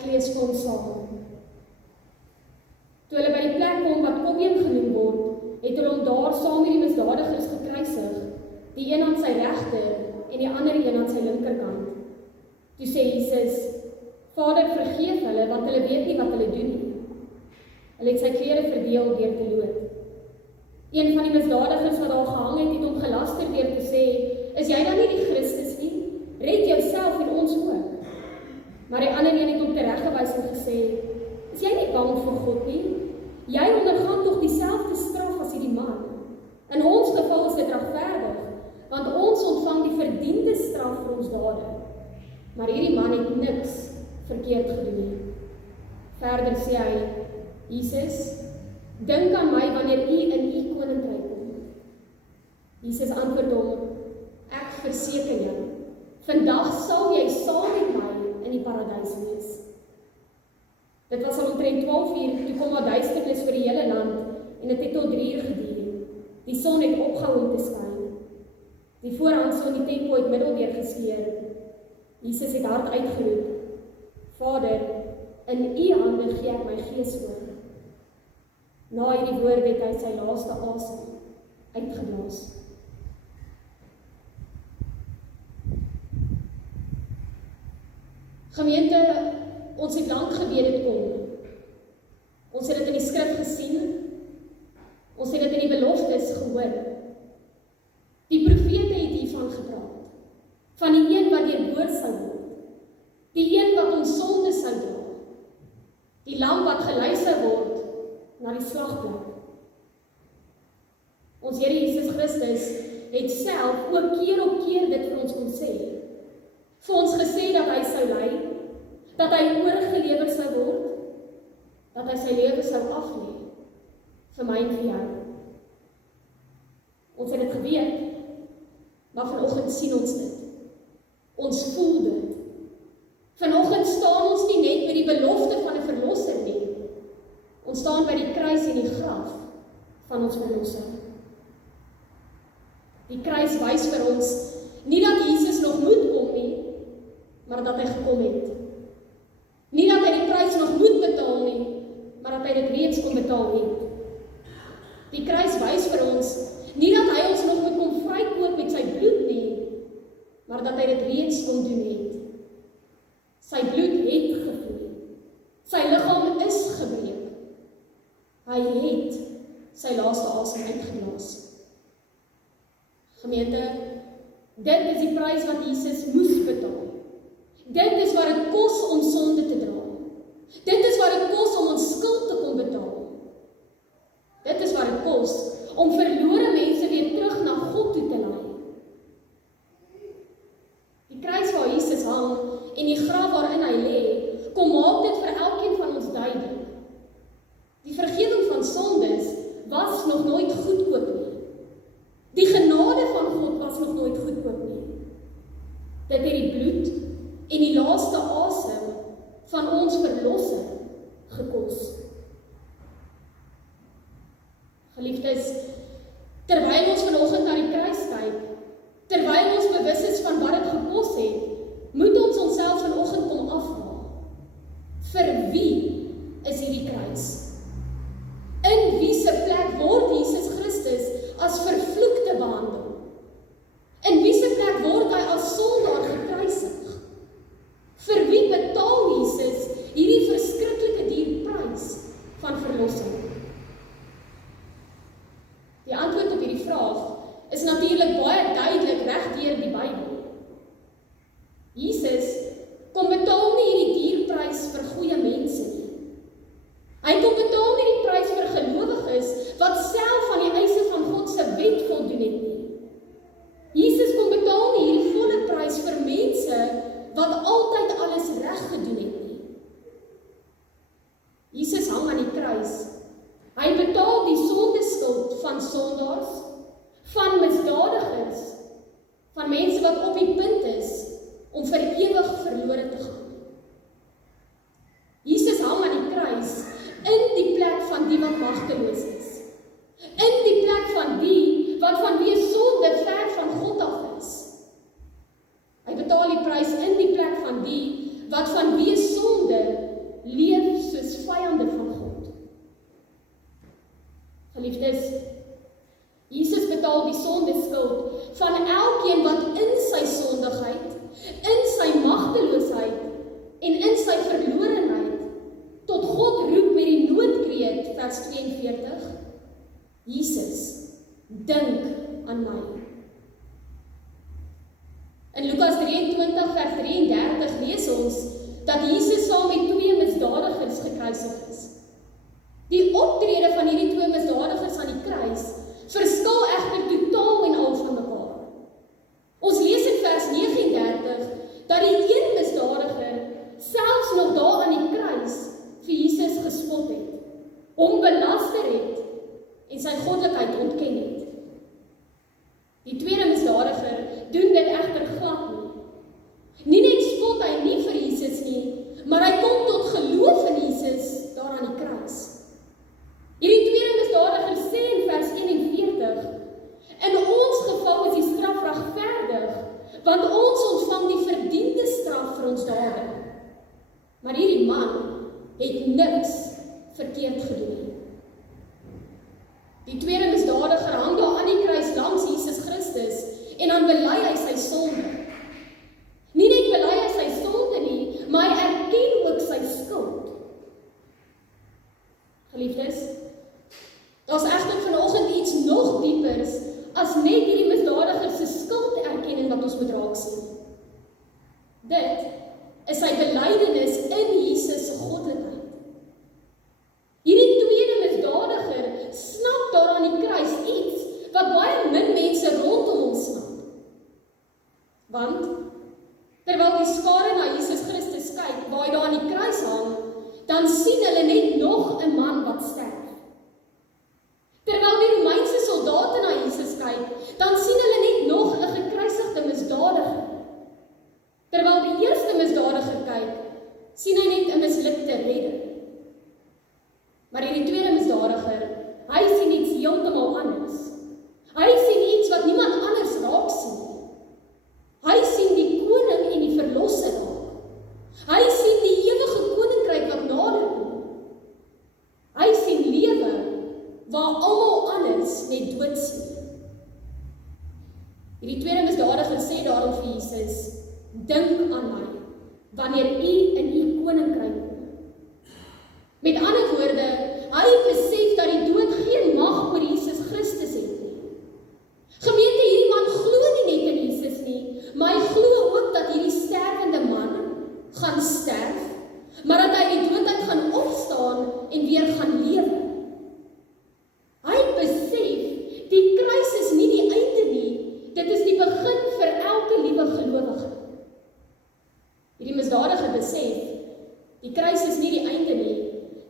Ek lees vir ons saam. Toe hulle by die plek kom wat Kobbeen genoem word, het hulle hom daar saam met die misdadigers gekruisig, die een aan sy regter en die ander een aan sy linkerkant. Toe sê Jesus, Vader, vergeef hulle, want hulle weet nie wat hulle doen nie. Hulle het sy klere verdeel deur te loop. Een van die misdadigers wat daar gehang het hom gelaster deur te sê, is jy dan nie die Christus nie? Red jouself en ons ook. Maar die ander een het hom tereggewys en gesê, is jy nie bang vir God nie? Jy ondergaan tog dieselfde straf as hierdie man. In ons geval is dit regverdig, want ons ontvang die verdiende straf vir ons dade. Maar hierdie man het niks verkeerd gedoen nie. Verder sê hy, Jesus, dink aan my wanneer u in u koninkryk kom. Jesus antwoord hom, ek verseker jou, vandag sal jy saam met my in die paradys wees. Dit was al omtrent 12 uur, toe kom daar duisternis vir die hele land, en dit het tot 3 uur geduur. Die son het opgehou om te skyn. Die voorhangsel in die tempel het middeldeur geskeur. Jesus het hard uitgeroep, Vader, in u hande gee ek my gees oor. Na hierdie woorde het hy sy laaste asem uitgeblaas. Gemeente, ons het lank gebed dit kom. Ons het dit in die skrif gesien. Ons het dit in die beloftes gehoor. Die profete het hiervan gepraat. Van die een wat deurboor sou word. Die een wat ons sonde sou dra. Die lam wat gelei sou word na die slagplek. Ons Here Jesus Christus het self ook keer op keer dit vir ons kon sê. Vir ons gesê dat hy sou ly, dat hy oorgelewer sou word, dat hy sy lewe sou aflê, vir my en vir jou. Ons het dit geweet, maar vanoggend sien ons dit. Ons voel dit. Vanoggend staan ons nie net met die belofte van 'n verlosser nie. Ons staan by die kruis en die graf van ons verlosser. Die kruis wys vir ons nie dat Jesus nog moet kom nie, maar dat hy gekom het. Nie dat hy die prys nog moet betaal nie, maar dat hy dit reeds kon betaal het. Die kruis wys vir ons nie dat hy ons nog moet kom vrykoop met sy bloed nie, maar dat hy dit reeds kon doen het. Sy bloed het gevloei. Sy liggaam is gebreek. Hy het sy laaste asem uitgeblaas. Gemeente, dit is die prys wat Jesus moes betaal. Dit is wat dit kos om sonde te dra. Dit is wat dit kos om ons skuld te kom betaal. Dit is wat dit kos om verlore mense weer terug na God toe te lei. Die kruis waar Jesus hang en die graf waarin hy lê, kom maak dit vir elkeen van ons duidelik. Die vergifnis van sondes was nog nooit goedkoop nie. Die genade van God was nog nooit goedkoop nie. Dit het die bloed en die laaste asem van ons verlossing gekos. Geliefdes, terwyl ons vanoggend na die kruis kyk, terwyl ons bewus is van wat dit gekos het, moet ons onsself vanoggend kom afvra. Vir wie is hierdie kruis? In wie se plek word Jesus Christus as vervloekte behandel? In wie se plek word hy as sondaar gekruisig? Vir wie betaal Jesus hierdie verskriklike duur prys van verlossing? Die antwoord op hierdie vraag is natuurlik baie duidelik reg deur die Bybel. Jesus kom betaal nie hierdie dierprys vir goeie mense nie. Hy kom betaal nie die prys vir gelowiges wat self aan die eise van God se wet voldoen het nie. Jesus kom betaal nie hierdie volle prys vir mense wat altyd alles reg gedoen het nie. Jesus hang aan die kruis. Hy betaal die sondeskuld van sondaars, van misdadigers, van mense wat op die punt is om vir ewig verlore te gaan. dat Jesus saam met 2 misdadigers gekruisig is. Die optrede van hierdie 2 misdadigers aan die kruis verskil egter totaal en al van mekaar. Ons lees in vers 39 dat die een misdadiger selfs nog daar aan die kruis vir Jesus gespot het, hom belaster het en sy goddelikheid ontken het. Die tweede misdadiger doen dit egter glad nie. Nie net spot hy nie vir Jesus nie, maar hy kom tot geloof in Jesus daar aan die kruis. Hierdie tweede misdadiger sê in vers 41, in ons geval is die straf regverdig, want ons ontvang die verdiende straf vir ons dade. Maar hierdie man het niks verkeerd gedoen nie. Die tweede misdadiger hang daar aan die kruis langs Jesus Christus en dan bely hy sy sonde. Nie net bely hy sy sonde nie, maar hy erken ook sy skuld. Geliefdes, daar's egter vanoggend iets nog diepers as net hierdie misdadiger se skulderkenning wat ons moet raak sien. Dit is sy belydenis in Jesus se goddelikheid. Hierdie tweede misdadiger snap daar aan die kruis iets wat baie min mense rondom hom snap. Want terwyl die skare na Jesus Christus kyk, waar hy daar aan die kruis hang, dan sien hulle net nog 'n man wat sterf. Terwyl die Romeinse soldate na Jesus kyk, dan sien hulle net nog 'n gekruisigde misdadiger. Terwyl die eerste misdadiger kyk, sien hy net 'n mislukte redder. Maar hierdie tweede misdadiger, hy sien iets heeltemal anders. Hy sien iets wat niemand anders raak sien. Hy sien die koning en die verlosser raak. Hy sien die ewige koninkryk wat nader kom. Hy sien lewe waar almal anders net dood sien. Hierdie tweede misdadiger sê daarom vir Jesus, dink aan my, wanneer u in u koninkryk kom. Met ander woorde, hy besef dat die dood geen mag oor Jesus Christus het nie. Gemeente, hierdie man glo nie net in Jesus nie, maar hy glo ook dat hierdie sterwende man gaan sterf, maar dat hy die dood uit gaan opstaan en weer gaan lewe. Hy besef, die kruis is nie die einde nie, dit is die begin vir elke liewe gelowige. Hierdie misdadiger besef, die kruis is nie die einde nie,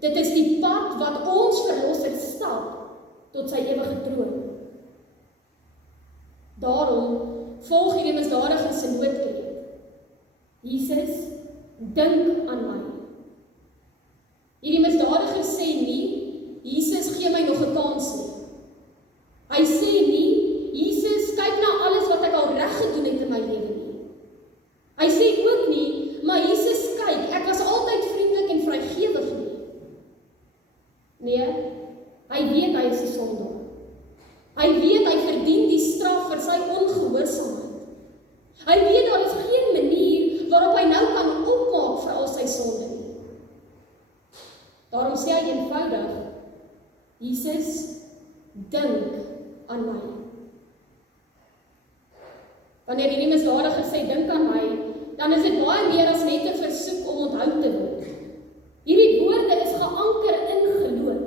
dit is die pad wat ons verlosser stap tot sy ewige troon. Daarom volg hierdie misdadiger se noodkreet. Jesus, dink aan my. Hierdie misdadiger sê nie, Jesus gee my nog 'n kans nie. Hy sê nie, Jesus, kyk na alles wat ek al reg gedoen het in my lewe nie. Hy sê ook nie, maar Jesus, kyk, ek was altyd vriendelik en vrygewig nie. Nee, hy weet hy is 'n sondaar. Hy weet hy verdien die straf vir sy ongehoorsaamheid. Hy weet daar is geen manier waarop hy nou kan opmaak vir al sy sonde nie. Daarom sê hy eenvoudig, Jesus, dink aan my. Wanneer hierdie misdadiger sê, dink aan my, dan is dit baie meer as net 'n versoek om onthou te word. Hierdie woorde is geanker in geloof.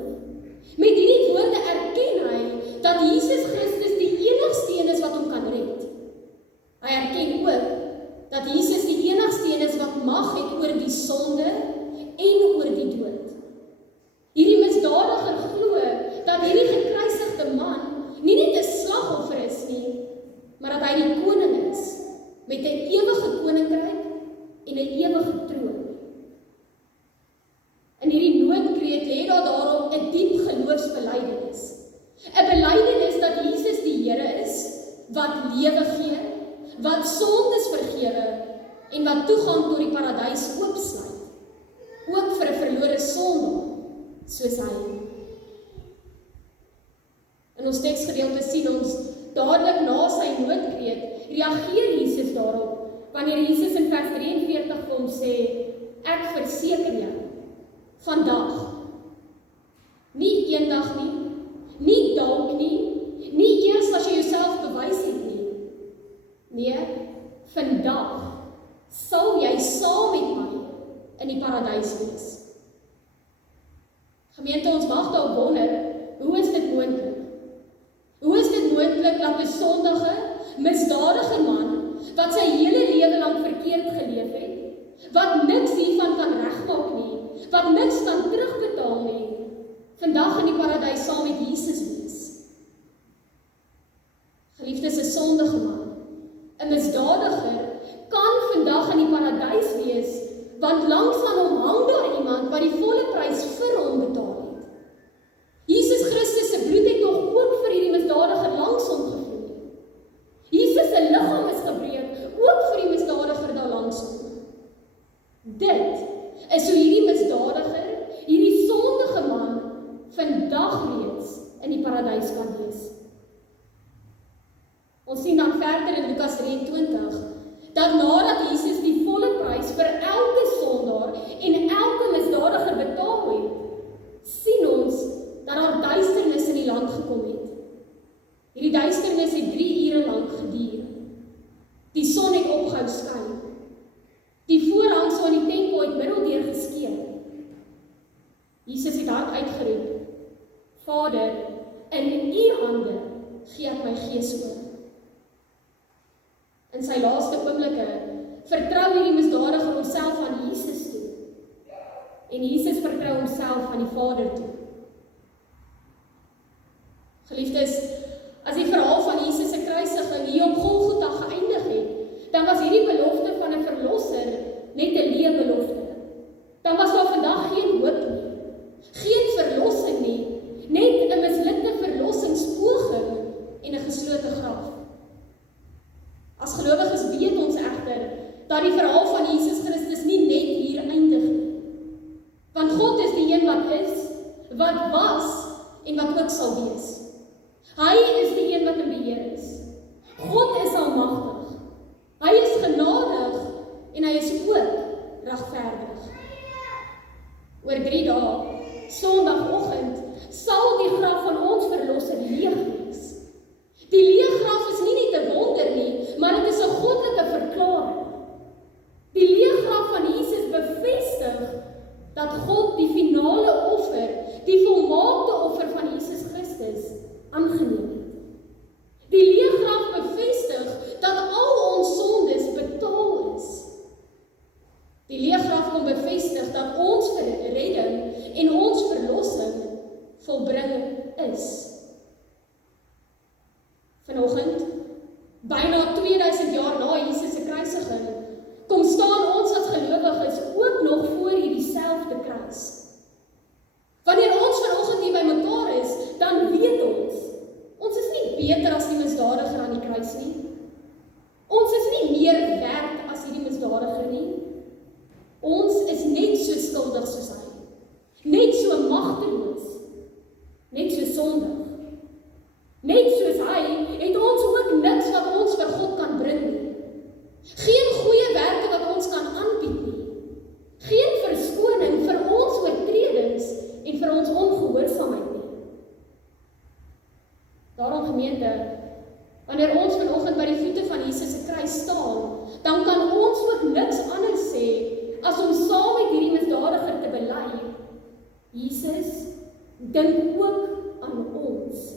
Met hierdie woorde erken hy dat Jesus Christus die enigste een is wat hom kan red. Hy erken ook dat Jesus die enigste een is wat mag het oor die sonde en oor die dood. Hierdie misdadiger glo dat hierdie gekruisigde man nie net 'n slagoffer is nie, maar dat hy die koning is met 'n ewige koninkryk en 'n ewige troon. In hierdie noodkreet lê daar daarom 'n diep geloofsbelydenis. 'n Belydenis dat Jesus die Here is, wat lewe gee, wat sondes vergewe en wat toegang tot die paradys oopsluit. Ook vir 'n verlore sondaar, soos hy. In ons teksgedeelte sien ons dadelik na sy noodkreet reageer Jesus daarop, wanneer Jesus in vers 43 vir hom sê, ek verseker jou, vandag, nie eendag nie, nie dalk nie, nie eers as jy jouself bewys het nie. Nee, vandag sal jy saam met my in die paradys wees. Gemeente, ons mag dalk wonder, hoe is dit moontlik? Hoe is dit moontlik dat 'n sondige, misdadige man, wat sy hele lewe lank verkeerd geleef het, wat niks hiervan kan regmaak nie, wat niks kan terugbetaal nie, vandag in die paradys saam met Jesus wees? Geliefdes, 'n sondige man, 'n misdadiger, kan vandag in die paradys wees, want langs aan hom hang daar iemand wat die volle prys vir hom betaal het. Jesus Christus se bloed het tog ook vir hierdie misdadiger langs hom gevloei. Jesus se liggaam is gebreek, ook vir die misdadiger daar langs hom. Dit is hoe hierdie misdadiger, hierdie sondige man, vandag reeds in die paradys kan wees. Ons sien dan verder in Lukas 23, dat nadat Jesus die volle prys vir elke sondaar en elke misdadiger betaal het, sien ons dat daar duisternis in die land gekom het. Hierdie duisternis het 3 ure lank geduur. Die son het opgehou skyn. Die voorhang so in die tempel het middeldeur geskeur. Jesus het hard uitgeroep: Vader, in U hande gee ek my gees oor. In sy laaste oomblikke vertrou hierdie misdadiger homself aan Jesus toe. En Jesus vertrou homself aan die Vader toe. Geliefdes, as die verhaal van Jesus se kruisiging hier op Golgotha geëindig het, dan was hierdie belofte van 'n verlosser net 'n leë belofte. Dan was daar vandag geen hoop nie, geen verlossing nie, net 'n mislukte verlossingspoging en 'n geslote graf. As gelowiges weet ons egter dat die verhaal van Jesus Christus nie net hier eindig nie. Want God is die een wat is, wat was en wat ook sal wees. Hy is die een wat in beheer is. God is almagtig. Hy is genadig en hy is ook regverdig. Oor 3 dae, Sondagoggend, sal die graf van ons verlosser leeg wees. Die leë graf is nie net 'n wonder nie, maar dit is 'n goddelike verklaring. Die leë graf van Jesus bevestig dat God die finale offer, die volmaakte offer van Jesus Christus, aangeneem het. Die leë graf bevestig dat al ons sondes betaal is. Die leë graf kom bevestig dat ons redding en ons verlossing volbring is. Vanoggend, byna 2000 jaar na Jesus se kruisiging, kom staan ons as gelowiges ook nog voor hierdie selfde kruis. Wanneer ons vanoggend hier bymekaar is, dan weet ons is nie beter as die misdadiger aan die kruis nie. Ons is nie meer werd as hierdie misdadiger nie. Ons is net so skuldig soos hy, net so magteloos, net so sondig. Net soos hy, het ons ook niks wat ons vir God kan bring nie. Geen goeie werke wat ons kan aanbied nie. Geen verskoning vir ons oortredings en vir ons ongehoorsaamheid nie. Daarom gemeente, wanneer ons vanoggend by die voete van Jesus se kruis staan, dan kan ons ook niks anders sê as om saam met hierdie misdadiger te bely: Jesus, dink ook aan ons.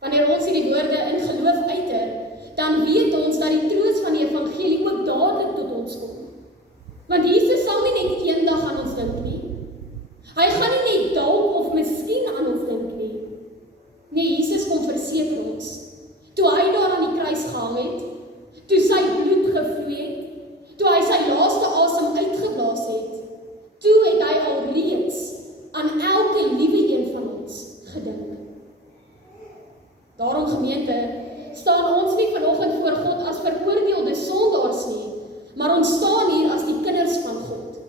Wanneer ons hierdie woorde in geloof uiter, dan weet ons dat die troos van die evangelie ook dadelik tot ons kom. Want Jesus sal nie net eendag aan ons dink nie. Hy gaan nie net dalk of miskien aan ons dink nie. Nee, Jesus kom verseker ons. Toe hy daar aan die kruis gehang het, toe sy bloed gevloei het, toe hy sy laaste asem uitgeblaas het, toe het hy alreeds aan elke liewe een van ons gedink. Daarom gemeente, staan ons nie vanoggend voor God as veroordeelde sondaars nie, maar ons staan hier as die kinders van God.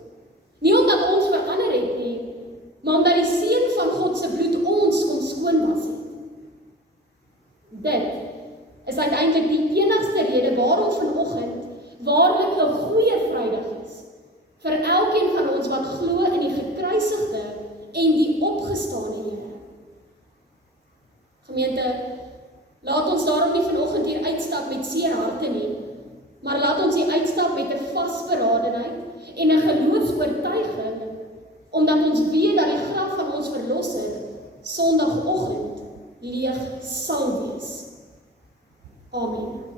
Nie omdat ons verander het nie, maar omdat die seun van God se bloed ons kom skoonwas het. Dit is uiteindelik die enigste rede waarom vanoggend waarlik 'n goeie Vrydag is vir elkeen van ons wat glo in die gekruisigde en die opgestane Here. Gemeente, laat ons daarom nie vanoggend hier uitstap met seer harte nie, maar laat ons die uitstap met 'n vasberadenheid en 'n geloofsoortuiging, omdat ons weet dat die graf van ons verlosser Sondagoggend leeg sal wees. Amen.